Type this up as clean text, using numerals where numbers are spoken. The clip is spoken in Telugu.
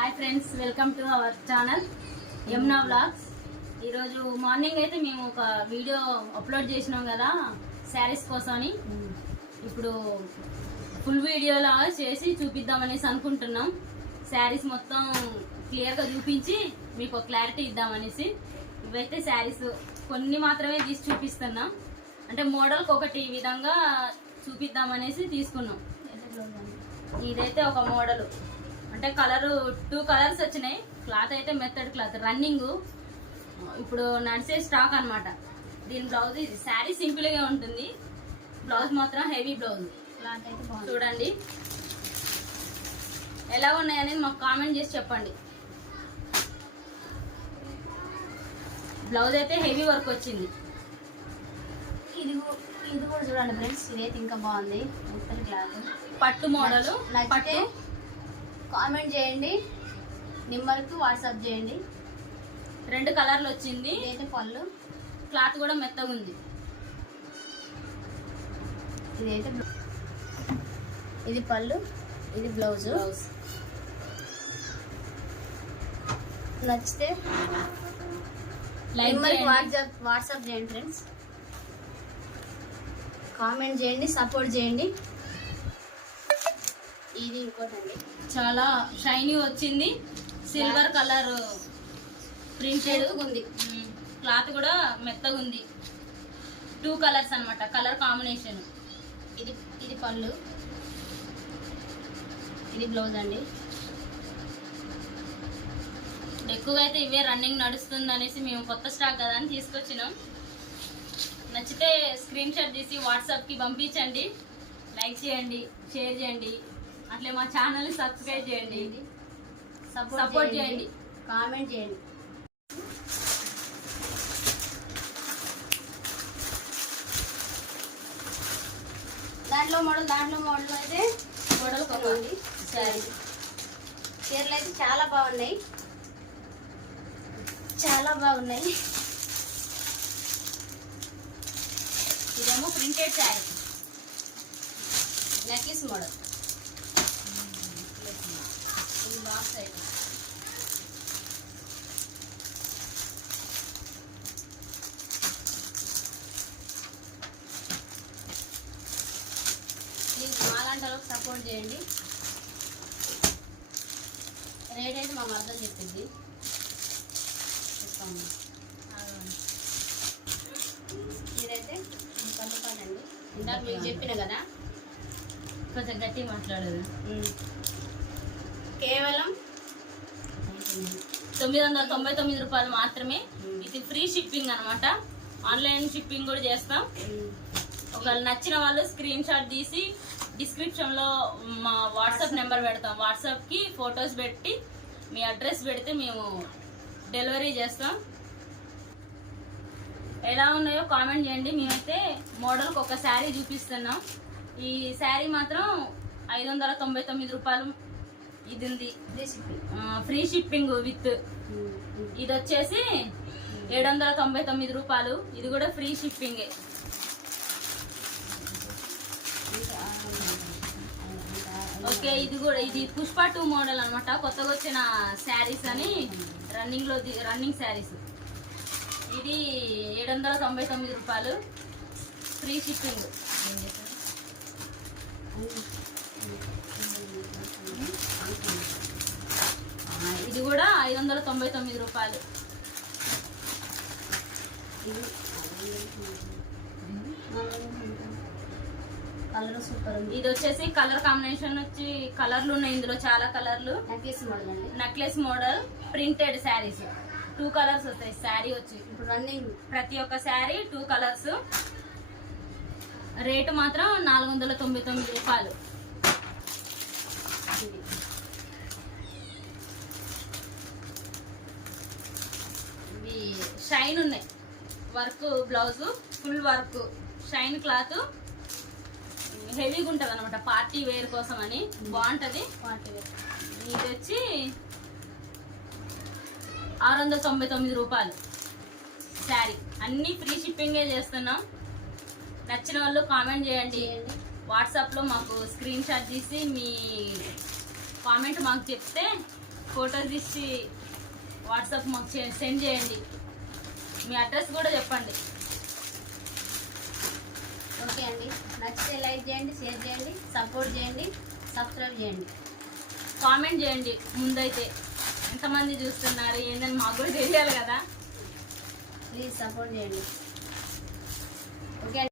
Hi friends, welcome to our channel Yamuna vlogs. ఈరోజు మార్నింగ్ అయితే మేము ఒక వీడియో అప్లోడ్ చేసినాం కదా శారీస్ కోసమని. ఇప్పుడు ఫుల్ వీడియోలా చేసి చూపిద్దామనేసి అనుకుంటున్నాం. శారీస్ మొత్తం క్లియర్గా చూపించి మీకు ఒక క్లారిటీ ఇద్దామనేసి. ఇవైతే శారీస్ కొన్ని మాత్రమే తీసి చూపిస్తున్నాం, అంటే మోడల్కి ఒకటి విధంగా చూపిద్దామనేసి తీసుకున్నాం. ఇదైతే ఒక మోడలు, అంటే కలరు 2 కలర్స్ వచ్చినాయి. క్లాత్ అయితే మెత్తడ్ క్లాత్, రన్నింగ్ ఇప్పుడు నడిచే స్టాక్ అనమాట. దీని బ్లౌజ్, ఇది శారీ సింపుల్గా ఉంటుంది, బ్లౌజ్ మాత్రం హెవీ బ్లౌజ్. క్లాత్ అయితే చూడండి ఎలా ఉన్నాయనేది మాకు కామెంట్ చేసి చెప్పండి. బ్లౌజ్ అయితే హెవీ వర్క్ వచ్చింది. ఇది కూడా చూడండి ఫ్రెండ్స్, ఇదైతే ఇంకా బాగుంది. మెత్తడి క్లాత్, పట్టు మోడలు. పట్టు కామెంట్ చేయండి, నెంబర్కి వాట్సాప్ చేయండి. 2 కలర్లు వచ్చింది. ఇదైతే పళ్ళు, క్లాత్ కూడా మెత్తగా ఉంది. ఇదైతే ఇది పళ్ళు, ఇది బ్లౌజ్. నచ్చితే నెంబర్కి వాట్సాప్ చేయండి ఫ్రెండ్స్. కామెంట్ చేయండి, సపోర్ట్ చేయండి. ఇది ఇంకోటండి, చాలా షైనీ వచ్చింది. సిల్వర్ కలర్ ప్రింటెడ్ ఉంది. క్లాత్ కూడా మెత్తగా ఉంది. 2 కలర్స్ అన్నమాట, కలర్ కాంబినేషన్. ఇది పళ్ళు, ఇది బ్లౌజ్ అండి. ఎక్కువగా అయితే ఇవే రన్నింగ్ నడుస్తుంది అనేసి మేము కొత్త స్టాక్ కదా అని తీసుకొచ్చినాం. నచ్చితే స్క్రీన్ షాట్ తీసి వాట్సాప్కి పంపించండి. లైక్ చేయండి, షేర్ చేయండి, అట్లే మా ఛానల్ని సబ్స్క్రైబ్ చేయండి, సపోర్ట్ చేయండి, కామెంట్ చేయండి. దాంట్లో మోడల్ అయితే మోడల్ కొనండి. శారీ చీరలు అయితే చాలా బాగున్నాయి, చాలా బాగున్నాయి. ఇదేమో ప్రింటెడ్ శారీ, నెక్లెస్ మోడల్. ఇది బాక్స్ అయితే మాలాంటి వాళ్ళకి సపోర్ట్ చేయండి. రేట్ అయితే మా అర్థం చెప్పింది. ఇదైతే 10 రూపాయలండి. ఇందాక మీకు చెప్పిన కదా, కొంచెం గట్టి మాట్లాడదు. కేవలం 999 రూపాయలు మాత్రమే. ఇది ఫ్రీ షిప్పింగ్ అనమాట. ఆన్లైన్ షిప్పింగ్ కూడా చేస్తాం. ఒకవేళ నచ్చిన వాళ్ళు స్క్రీన్ షాట్ తీసి డిస్క్రిప్షన్లో మా వాట్సాప్ నెంబర్ పెడతాం. వాట్సాప్కి ఫొటోస్ పెట్టి మీ అడ్రస్ పెడితే మేము డెలివరీ చేస్తాం. ఎలా ఉన్నాయో కామెంట్ చేయండి. మేమైతే మోడల్కి ఒక శారీ చూపిస్తున్నాం. ఈ శారీ మాత్రం 599 రూపాయలు. ఇది ఉంది ఫ్రీ షిప్పింగ్ విత్. ఇది వచ్చేసి 799 రూపాయలు. ఇది కూడా ఫ్రీ షిప్పింగే. ఓకే, ఇది పుష్ప 2 మోడల్ అనమాట. కొత్తగా వచ్చిన శారీస్ అని రన్నింగ్ శారీస్. ఇది 799 రూపాయలు, ఫ్రీ షిప్పింగ్. ఇది కూడా 599 రూపాయలు. కలర్ సూపర్ ఉంది. ఇది వచ్చేసి కలర్ కాంబినేషన్ వచ్చి కలర్లు ఉన్నాయి ఇందులో, చాలా కలర్లు. నెక్లెస్ మోడల్ అండి, necklace model printed saris. 2 colours వస్తాయి శారీ వచ్చి. ఇప్పుడు రన్నింగ్ ప్రతి ఒక్క శారీ 2 కలర్స్. రేటు మాత్రం 499 రూపాయలు. ఇది షైన్ ఉన్నాయి, work blouse, full work, shine cloth, హెవీగా ఉంటుంది అనమాట. పార్టీ వేర్ కోసం అని బాగుంటుంది. Party wear. ఇది వచ్చి 699 రూపాయలు శారీ. అన్నీ ఫ్రీ షిప్పింగే చేస్తున్నాం. నచ్చిన వాళ్ళు కామెంట్ చేయండి. వాట్సాప్లో మాకు స్క్రీన్ షాట్ తీసి మీ కామెంట్ మాకు చెప్తే ఫోటోస్ తీసి వాట్సాప్ మాకు సెండ్ చేయండి. మీ అడ్రస్ కూడా చెప్పండి. ఓకే అండి, నచ్చితే లైక్ చేయండి, షేర్ చేయండి, సపోర్ట్ చేయండి, సబ్స్క్రైబ్ చేయండి, కామెంట్ చేయండి. ముందైతే ఎంతమంది చూస్తున్నారు ఏందని మాకు కూడా తెలియాలి కదా. ప్లీజ్ సపోర్ట్ చేయండి. ఓకే.